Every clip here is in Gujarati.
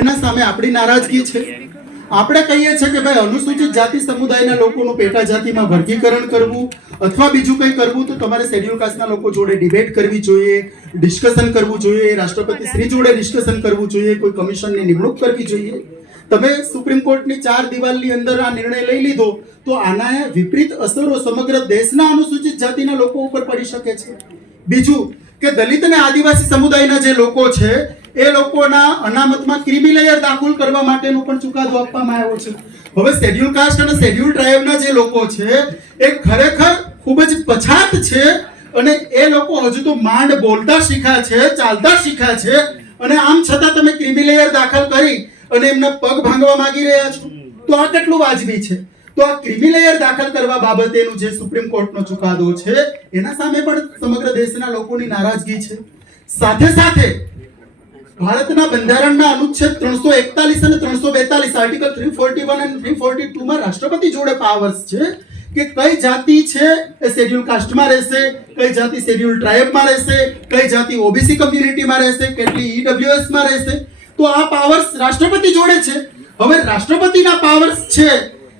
એના સામે આપણી નારાજગી છે. આપણે કહીએ છીએ કે ભાઈ અનુસૂચિત જાતિ સમુદાયના લોકોનું પેટા જાતિમાં વર્ગીકરણ કરવું અથવા બીજું કંઈ કરવું તો તમારે શેડ્યુલ કાસ્ટના લોકો જોડે ડિબેટ કરવી જોઈએ, ડિસ્કશન કરવું જોઈએ, રાષ્ટ્રપતિ શ્રી જોડે ડિસ્કશન કરવું જોઈએ, કોઈ કમિશનની નિમણૂક કરવી જોઈએ. તમે સુપ્રીમ કોર્ટની 4 દિવાલની અંદર આ નિર્ણય લઈ લીધો તો આના વિપરીત અસરો સમગ્ર દેશના અનુસૂચિત જાતિના લોકો ઉપર પડી શકે છે. બીજું કે દલિત અને આદિવાસી સમુદાયના જે લોકો છે એ લોકોના અનામતમાં ક્રિમી લેયર દાખલ કરવા માટેનો પણ ચુકાદો આપવામાં આવ્યો છે. હવે શેડ્યુલ કાસ્ટ અને શેડ્યુલ ટ્રાઇબના જે લોકો છે એ ખરેખર ખૂબ જ પછાત છે અને એ લોકો હજુ તો માંડ બોલતા શીખ્યા છે, ચાલતા શીખ્યા છે અને આમ છતાં તમે ક્રિમી લેયર દાખલ કરી અને એમના પગ ભાંગવા માંગી રહ્યા છો તો આ કેટલું વાજબી છે? તો આ ક્રિમી લેયર દાખલ કરવા બાબતેનું જે સુપ્રીમ કોર્ટનો ચુકાદો છે એના સામે પણ સમગ્ર દેશના લોકોની નારાજગી છે. સાથે સાથે ભારતના બંધારણના અનુચ્છેદ 341 અને 342 આર્ટિકલ 341 અને 342 માં રાષ્ટ્રપતિ જોડે પાવર્સ છે કે કઈ જાતિ છે એ શેડ્યુલ કાસ્ટમાં રહેશે, કઈ જાતિ શેડ્યુલ ટ્રાઇબમાં રહેશે, કઈ જાતિ ઓબીસી કમ્યુનિટીમાં રહેશે, કેટલી ઈડબ્લ્યુએસ માં રહેશે. તો આ પાવર્સ રાષ્ટ્રપતિ જોડે છે. હવે રાષ્ટ્રપતિના પાવર્સ છે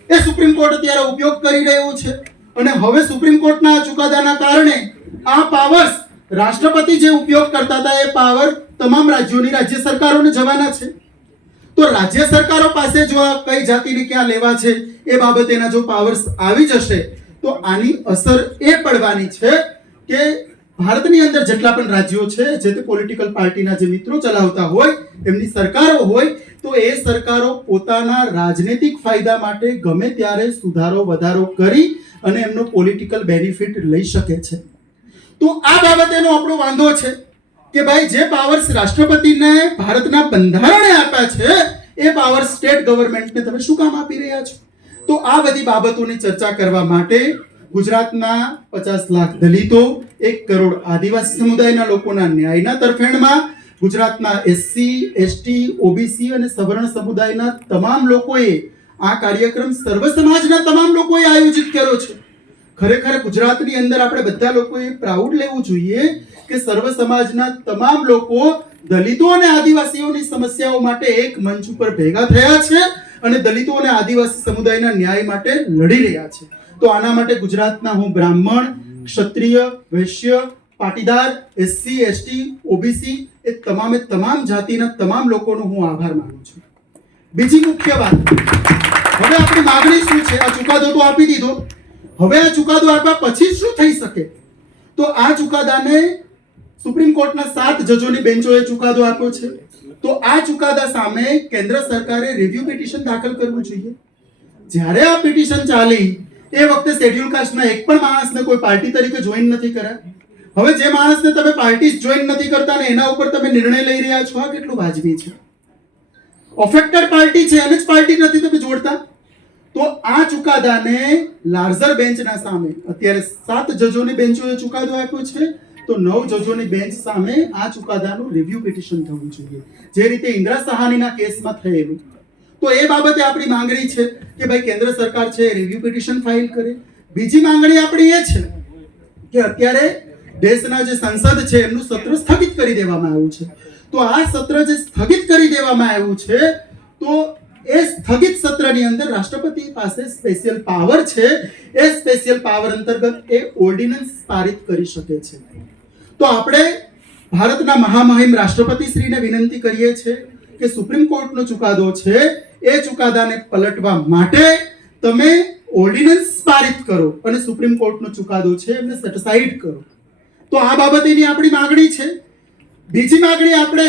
એ સુપ્રીમ કોર્ટ અત્યારે ઉપયોગ કરી રહ્યું છે અને હવે સુપ્રીમ કોર્ટના ચુકાદાના કારણે આ પાવર્સ રાષ્ટ્રપતિ જે ઉપયોગ કરતા હતા એ પાવર તમામ રાજ્યોની રાજ્ય સરકારોને જવાના છે. તો રાજ્ય સરકારો પાસે જો આ કઈ જાતિને ક્યાં લેવા છે એ બાબતેના જો પાવર્સ આવી જશે તો આની અસર એ પડવાની છે કે ભારતની અંદર જેટલા પણ રાજ્યો છે, જે તે પોલિટિકલ પાર્ટીના જે મિત્રો ચલાવતા હોય, એમની સરકારો હોય, તો એ સરકારો પોતાના રાજનૈતિક ફાયદા માટે ગમે ત્યારે સુધારો વધારો કરી અને એમનો પોલિટિકલ બેનિફિટ લઈ શકે છે. તો આ બાબતેનો આપણો વાંધો છે કે ભાઈ જે પાવર્સ રાષ્ટ્રપતિને ભારતના બંધારણે આપ્યા છે એ પાવર સ્ટેટ ગવર્મેન્ટને તમે શું કામ આપી રહ્યા છો? તો આ બધી બાબતોની ચર્ચા કરવા માટે ગુજરાતના 50 લાખ દલિતો, 1 કરોડ આદિવાસી સમુદાયના લોકોના ન્યાયના તરફેણમાં ગુજરાતના એસસી, એસટી, ઓબીસી અને સવર્ણ સમુદાયના તમામ લોકોએ આ કાર્યક્રમ સર્વ સમાજના તમામ લોકોએ આયોજિત કર્યો છે. ખરેખર ગુજરાતની અંદર આપણે બધા લોકોએ પ્રાઉડ લેવું જોઈએ કે સર્વ સમાજના તમામ લોકો દલિતો અને આદિવાસીઓની સમસ્યાઓ માટે એક મંચ ઉપર ભેગા થયા છે અને દલિતો અને આદિવાસી સમુદાયના ન્યાય માટે લડી રહ્યા છે. તો આના માટે ગુજરાતના હું બ્રાહ્મણ, ક્ષત્રિય, વૈશ્ય, પાટીદાર, એસસી, એસટી, ઓબીસી એ તમામ જાતિના તમામ લોકોનો હું આભાર માનું છું. બીજી મુખ્ય વાત, હવે આપણી માંગણી શું છે? આ ચુકાદો તો આપી દીધો, હવે આ ચુકાદો આપ્યા પછી શું થઈ શકે? તો આ ચુકાદાને સુપ્રીમ કોર્ટના 7 જજોની બેન્ચોએ ચુકાદો આપ્યો છે. તો આ ચુકાદા સામે કેન્દ્ર સરકારે રિવ્યુ પિટિશન દાખલ કરવું જોઈએ. જ્યારે આ પિટિશન ચાલી એ વખતે શેડ્યુલ કાસ્ટના એક પણ માણસને કોઈ પાર્ટી તરીકે જોઈન નથી કર્યા. હવે જે માણસને તમે પાર્ટી જોઈન નથી કરતા ને એના ઉપર તમે નિર્ણય લઈ રહ્યા છો, આ કેટલું વાજબી છે? અફેક્ટેડ પાર્ટી છે એને જ પાર્ટી નથી તમે જોડતા. તો આ ચુકાદાને લાર્જર બેન્ચના સામે અત્યારે 7 જજોની બેન્ચોએ ચુકાદો આપ્યો છે તો 9 જજોની બેન્ચ સામે આ ચુકાદાનું રિવ્યુ પિટિશન થવું જોઈએ, જે રીતે ઇન્દિરા સહાનીના કેસમાં થયેલું. તો એ બાબતે આપણી માંગણી છે કે ભાઈ કેન્દ્ર સરકાર છે રિવ્યુ પિટિશન ફાઇલ કરે. બીજી માંગણી આપણી એ છે કે અત્યારે દેશના જે સંસદ છે એમનું સત્ર સ્થગિત કરી દેવામાં આવ્યું છે. તો આ સત્ર જે સ્થગિત કરી દેવામાં આવ્યું છે તો એ સ્થગિત સત્રની અંદર રાષ્ટ્રપતિ પાસે સ્પેશિયલ પાવર છે. એ સ્પેશિયલ પાવર અંતર્ગત એ ઓર્ડિનન્સ પારિત કરી શકે છે. તો આપણે ભારતના મહામહિમ રાષ્ટ્રપતિ શ્રીને વિનંતી કરીએ છીએ કે સુપ્રીમ કોર્ટનો ચુકાદો છે એ ચુકાદાને પલટવા માટે તમે ઓર્ડિનન્સ પારિત કરો અને સુપ્રીમ કોર્ટનો ચુકાદો છે એમને સેટિસ્ફાઈડ કરો. તો આ બાબતેની આપણી માંગણી છે. બીજી માંગણી આપણે